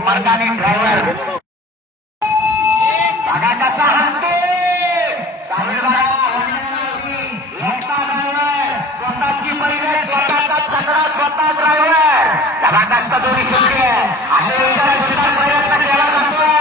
मार्गाने ड्रायव्हर बघा कसा हसते स्वतःची पहिले स्वतःचा छकडा स्वतः ड्रायव्हर बघा कसा दोन्ही सुटली आणि प्रयत्न केला जातोय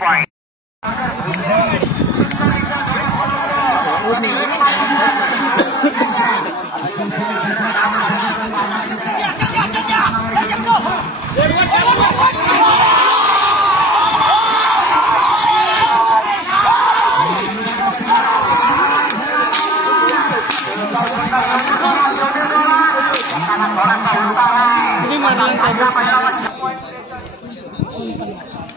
point. ini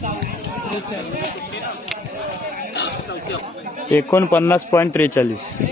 49.43.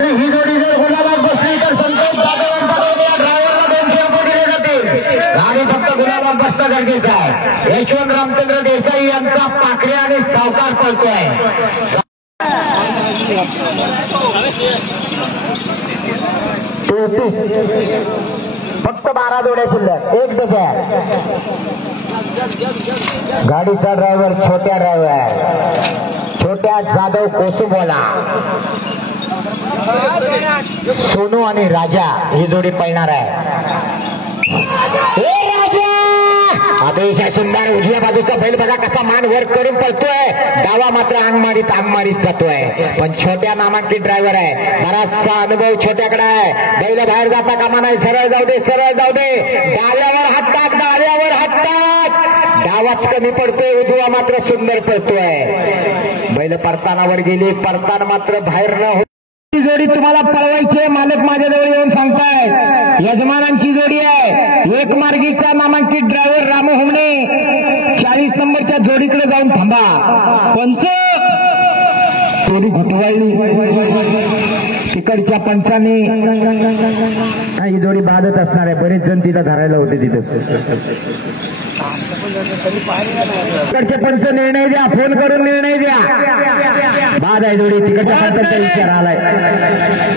ही जोडी जर गुलाबात बसली तर संतोष गरजेचं आहे. यशवंत रामचंद्र देसाई यांचा पाखरे आणि सावकार पळतोय. फक्त 12 जोड्या शिल्लक, एक डझन. गाडीचा ड्रायव्हर छोट्या जाधव कोसुमवाला, सोनू आणि राजा ही जोडी पळणार आहे. अतिशय सुंदर उजव्या बाजूचा बैल बघा कसा मान वर करून पळतोय. डावा मात्र अंगमारीत जातोय. पण छोट्या नामांकित ड्रायव्हर आहे. बराचसा अनुभव छोट्याकडे आहे. बैल बाहेर जाता कामा नाही. सरळ जाऊ दे. डाव्यावर हातात डावाच कमी पडतोय. उजवा मात्र सुंदर पळतोय. बैल परतानावर गेली. परताना मात्र बाहेर न हो. जोडी तुम्हाला पळवायची. मालक माझ्याजवळ येऊन सांगताय यजमानांची जोडी आहे. एक मार्गीचा नामांकित ड्रायव्हर रामू हुमणे 40 नंबरच्या जोडीकडे जाऊन थांबा. पंच जोडी घुटवाळली तिकडच्या पंचाने. ही जोडी बाधत असणार आहे. बरेच जण तिथं धरायला होते. तिकडचे पंच निर्णय द्या. फोन करून निर्णय द्या. बाद आहे जोडी. तिकडच्या पंचाचा विचार आलाय.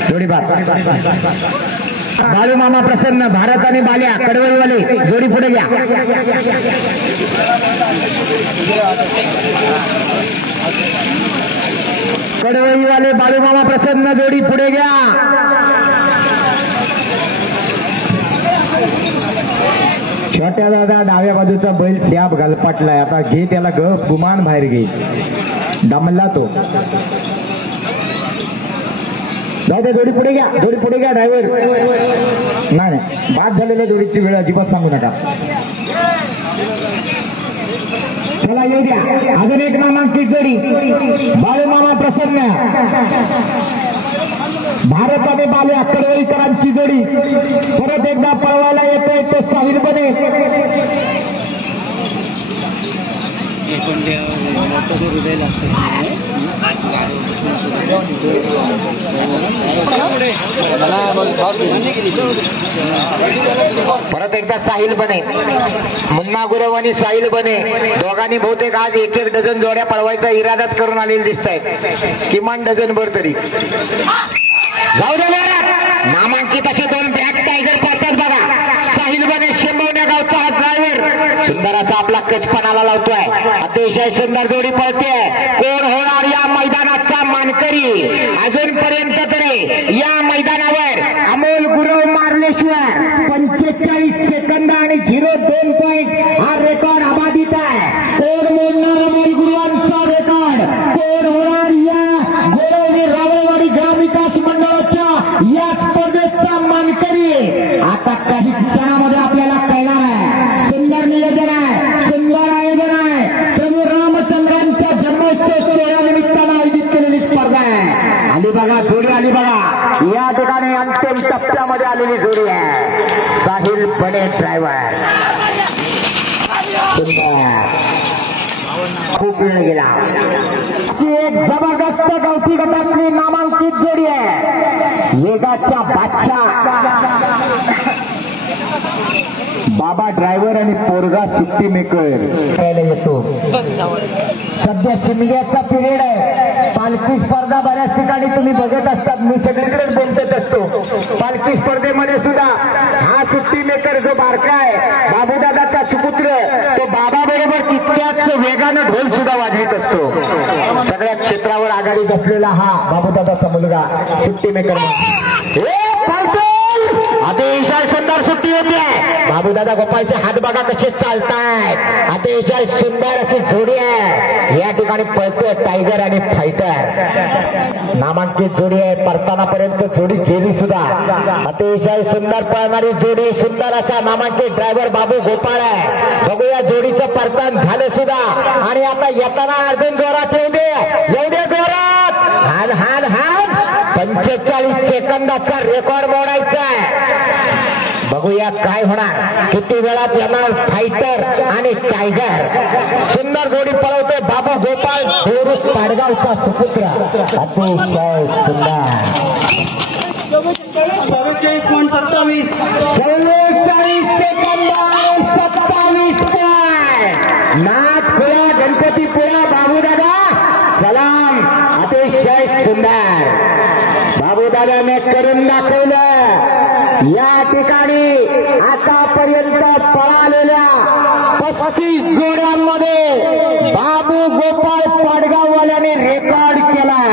जोडी बाद. बाळू मामा प्रसन्न, भारत आणि बाल्या कडवळीवाले जोडी पुढे घ्या. कडवळीवाले बाळू मामा प्रसन्न जोडी पुढे घ्या. छोट्या दादा डाव्या बाजूचा बैल स्लॅब गलपाटलाय. आता घे त्याला गुमान बाहेर घे. दमला तो. जाऊ दे. जोडी पुढे घ्या ड्रायव्हर. नाही बाद झालेल्या जोडीची वेळ अजिबात सांगू नका. चला येऊ द्या. अजून एक नामांकित जोडी बाळू मामा प्रसन्न, भारत आणि बाल्या कडवळीकरांची जोडी परत एकदा पळवायला येतोय. तो साहिल बने. परत एकदा साहिल बने. मुन्ना गुरव आणि साहिल बने दोघांनी बहुतेक आज 1-1 डझन जोड्या पळवायचा इरादाच करून आलेले दिसत आहेत. किमान डझनभर तरी. जाऊ दे. नामांकित असे 2 ब्लॅक टायगर पाहतात बघा. साहिल बने शंभवण्या गावचा हा ड्रायव्हर सुंदर असा आपला कचपणाला लावतोय. अतिशय सुंदर जोडी पळते. कोण होणार या मैदानाचा मानकरी? अजूनपर्यंत तरी या मैदानावर अमोल गुरव मार्लेश्वर 45 सेकंद आणि 0.2 पॉईंट हा रेकॉर्ड अबाधित आहे. कोण मोडणार अमोल गुरुवांचा रेकॉर्ड? कोण होणार या गोरवली रावळवाडी ग्रामविकास मंडळाच्या या स्पर्धेचा मानकरी? आता काही क्षणामध्ये आपल्याला कळणार आहे. सुंदर नियोजन आहे. सुंदर आयोजन आहे. प्रभू रामचंद्रांच्या जन्मोत्सव सोहळ्यानिमित्तानं आयोजित केलेली स्पर्धा आहे. आली बघा जोडी आली बघा. या ठिकाणी अंतिम टप्प्यामध्ये आलेली जोडी आहे. साहिल बने ड्रायव्हर. खूप वेळ गेला. एक जबरदस्त गवती गटातली नामांकित जोडी आहे. वेगाच्या बादशाह बाबा ड्रायव्हर आणि पोरगा सुट्टी मेकर येतो. सध्या शिमग्याचा पिरियड आहे. पालखी स्पर्धा बऱ्याच ठिकाणी तुम्ही बघत असतात. मी सगळीकडेच बोलतच असतो. पालखी स्पर्धेमध्ये सुद्धा हा सुट्टी मेकर जो बारका आहे बाबूदादाचा सुपुत्र तो बाबा बरोबर तितक्याच वेगानं ढोल सुद्धा वाजवित असतो. सगळ्या क्षेत्रावर आघाडीत असलेला हा बाबूदादाचा मुलगा सुट्टी मेकर. अतिशय सुंदर सुट्टी होती आहे. बाबूदादा गोपाळचे हात बघा कसे चालतायत. अतिशय सुंदर अशी जोडी आहे. या ठिकाणी पळतोय टायगर आणि फायटर. नामांकित जोडी आहे. परतानापर्यंत जोडी गेली सुद्धा. अतिशय सुंदर पळणारी जोडी. सुंदर असा नामांकित ड्रायव्हर बाबू गोपाळ आहे. बघूया जोडीचं परतान झालं सुद्धा. आणि आता येताना अर्जुन जोरात येऊ दे जोरात. हाल 45 सेकंदाचा रेकॉर्ड मोडायचा आहे. बघूया काय होणार. किती वेळात येणार फायटर आणि टायगर. सुंदर जोडी पळवते बाबू गोपाळ देवरुख पाडगावचा सुपुत्र. अतिशय सुंदर. 47.27 सेकंद 27 पॉईंट. या ठिकाणी आतापर्यंत पळालेल्या 35 जोड्यांमध्ये बाबू गोपाळ पाडगाववाल्याने रेकॉर्ड केलाय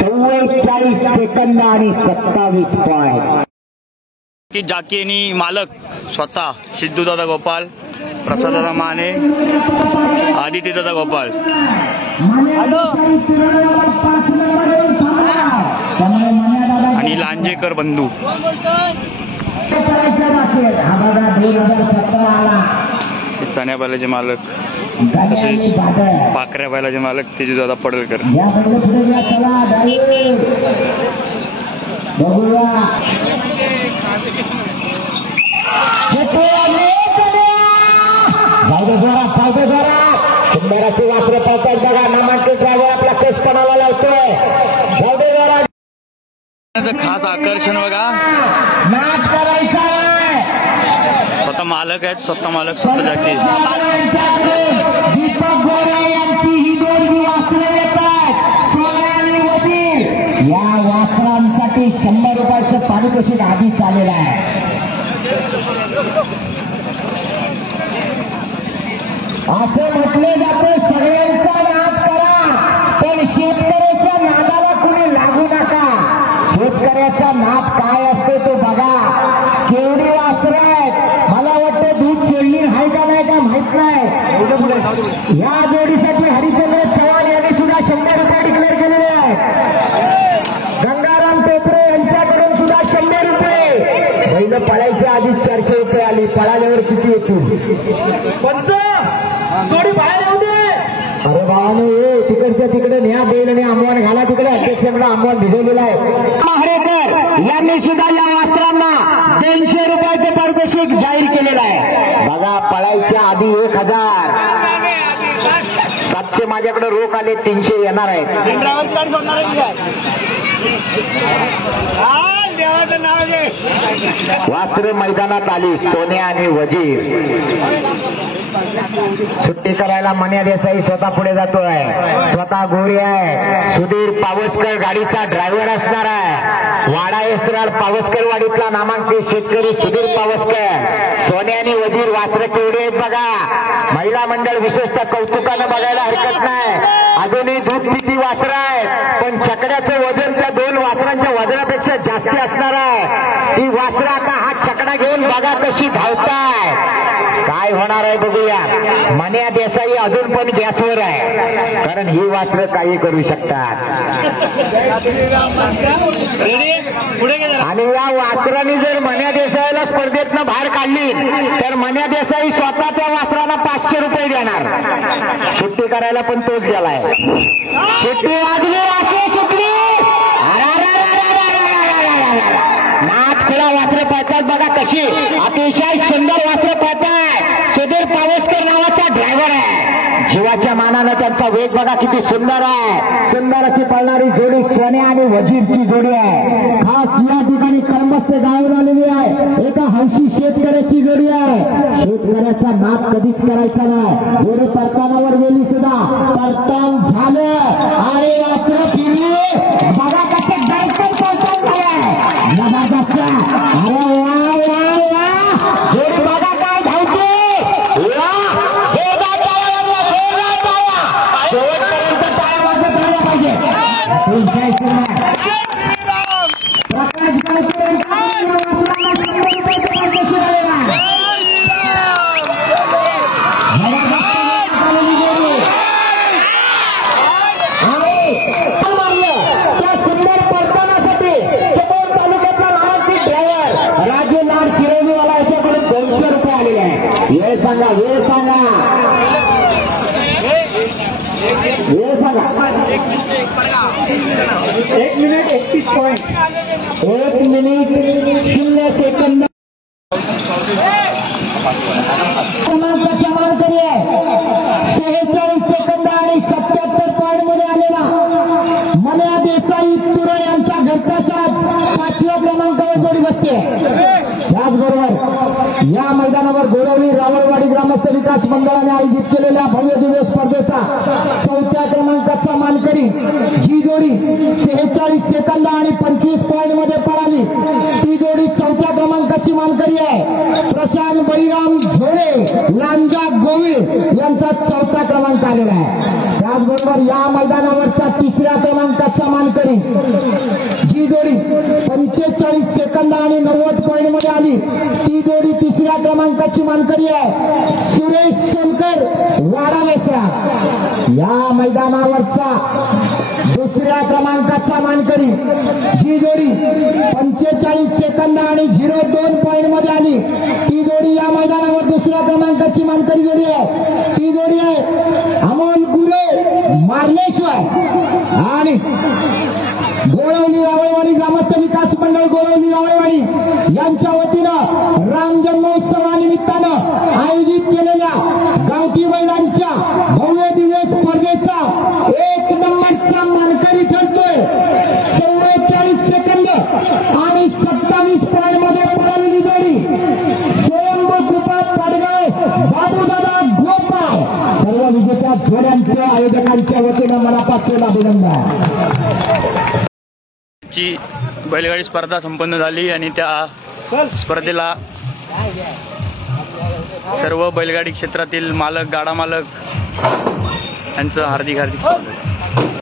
44 सेकंद आणि 27 पॉईंट. की जाकी आणि मालक स्वतः सिद्धूदादा गोपाळ, प्रसाददादा माने, आदित्यदादा गोपाळ आणि लांजेकर बंधू. चण्या बैलाचे मालक तसेच पाखऱ्या बैलाचे मालक तेजूदादा पडळकर. सुंदराचे वासरे पळतात बघा. नामांकित ड्रायव्हर आपला केसपणाला लावतोय. खास आकर्षण बघा. नाच करायचा स्वतः मालक आहेत, स्वतः मालक स्वतः जाकी. दीपक गोरे यांची ही दोन वासरे येतात सोन्या आणि वजीर. या वासरांसाठी 100 रुपयाचं पारितोषिक आधी चाललेलं आहे. असे म्हटले जाते सगळ्यांचा नाद करा पण शेतकऱ्याच्या नादाला कुणी लागू नका. शेतकऱ्याचा नाद काय असतो तो बघा. केवढी वासरं आहेत. मला वाटतं दूध चोळली आहे का नाही का माहित नाही. या जोडीसाठी हरिचंद्र चव्हाण यांनी सुद्धा 100 रुपये डिक्लेअर केलेले आहेत. गंगाराम पेपरे यांच्याकडून सुद्धा 100 रुपये. बैल पळायच्या आधीच 400 रुपये आली. पळाल्यावर किती येतील पंच जोडी बाहेर येऊ दे. अरे बाबानो तिकडच्या तिकडे न्या बैल आणि आम्हान घाला तिकडे. अध्यक्षांना आम्हान भिजवलेला आहे. महारेकर यांनी सुद्धा या वासरांना 200 रुपयाचे पारितोषिक जाहीर केलेलं आहे. बघा पळायच्या आधी 1000. 700 माझ्याकडे रोख आले. 300 येणार आहेत. वासरे मैदानात आली सोन्या आणि वजीर. सुट्टी करायला मन्या देसाई स्वतः पुढे जातोय. स्वतः गोरी आहे. सुधीर पावसकर गाडीचा ड्रायव्हर असणार आहे. वाडा एसराळ पावसकर वाडीतला नामांकित शेतकरी सुधीर पावसकर. सोन्या आणि वजीर वासरे केवढे आहेत बघा. महिला मंडळ विशेषतः कौतुकानं बघायला हरकत नाही. अजूनही दूध किती वासरं आहेत पण छकड्याचं वजन त्या 2 वासरांच्या वजनापेक्षा जास्ती असणार आहे. ती वासरं आता हा छकडा घेऊन बघा कशी धावताय. काय होणार आहे बघूया. मन्या देसाई अजून पण गॅसवर आहे कारण ही वासरं काही करू शकतात. आणि या वासरांनी जर मन्या देसाईला स्पर्धेतनं बाहेर काढली तर मन्या देसाई स्वतः त्या वासराला 500 रुपये देणार. सुट्टी करायला पण तोच गेलाय. सुट्टी वाजली वासरे सुटली. नाथ खेळा वासरे पळतात बघा कशी. अतिशय सुंदर वासरे पळताय. सुधीर पावसकर नावाचा ड्रायव्हर आहे. जीवाच्या मानानं त्यांचा वेग बघा किती सुंदर आहे. सुंदर अशी पळणारी जोडी सोन्या आणि वजीरची जोडी आहे. खास या ठिकाणी कर्मस्थ गावावर आलेली आहे. एका हौशी शेतकऱ्याची जोडी आहे. शेतकऱ्याचा नाद कधीच करायचा नाही. जोडी परतानावर गेली सुद्धा परतान झालं आणि वासरं फिरली. बघा कसं दर्शन परतान झालंय. जबरदस्त. अरे वा वा वा. जोडी बघा काय धावते. वेळ सांगा. 1 मिनिट 31 पॉइंट. 1 minute 0 second. क्रमांकाच्या मानकरी आहे. 46 सेकंद आणि 77 पॉइंट मध्ये आलेला मन्या देसाई तुरण यांचा घरचा साथ 5व्या क्रमांकावर जोडी बसते. त्याचबरोबर या मैदानावर गोरवली रावळवाडी ग्रामस्थ विकास मंडळाने आयोजित केलेल्या भव्य दिव्य स्पर्धेचा 4थ्या क्रमांकाचा मानकरी ही जोडी 46 सेकंद आणि 25 पॉइंट मध्ये पळाली. ती मानकरी आहे प्रशांत बळीराम झोळे लांजा गोविल यांचा 4था क्रमांक आलेला आहे। त्याचबरोबर या मैदानावरचा 3ऱ्या क्रमांकाचा मानकरी जी जोडी 45 सेकंद आणि 90 पॉईंट मध्ये आली ती जोडी 3ऱ्या क्रमांकाची मानकरी आहे सुरेश सोनकर वाडा मेसरा। या मैदानावरचा 2ऱ्या क्रमांकाचा मानकरी जी जोडी 45 सेकंद आणि 02 पॉईंट मध्ये आली ती जोडी या मैदानावर 2ऱ्या क्रमांकाची मानकरी जोडी आहे ती जोडी आहे अमोल गुरे मार्लेश्वर आणि गोळवली रावळवाडी ग्रामस्थ विकास मंडळ गोळवली रावळवाडी यांच्या वतीनं राम जन्मोत्सवानिमित्तानं आयोजित केलेल्या गावठी बैलांच्या भव्य दिव्य स्पर्धेचा 1 नंबरचा मानकरी ठरतोय 44 सेकंद आणि 27 पॉईंट मध्ये पळालेली जोडी स्वयंभू कृपा पाडगाव बाबूदादा गोपाळ सर्व विजेत्या जोड्यांच्या आयोजकांच्या वतीनं मनापासून अभिनंदन। ची बैलगाडी स्पर्धा संपन्न झाली आणि त्या स्पर्धेला सर्व बैलगाडी क्षेत्रातील मालक गाडा मालक यांचं हार्दिक स्वागत।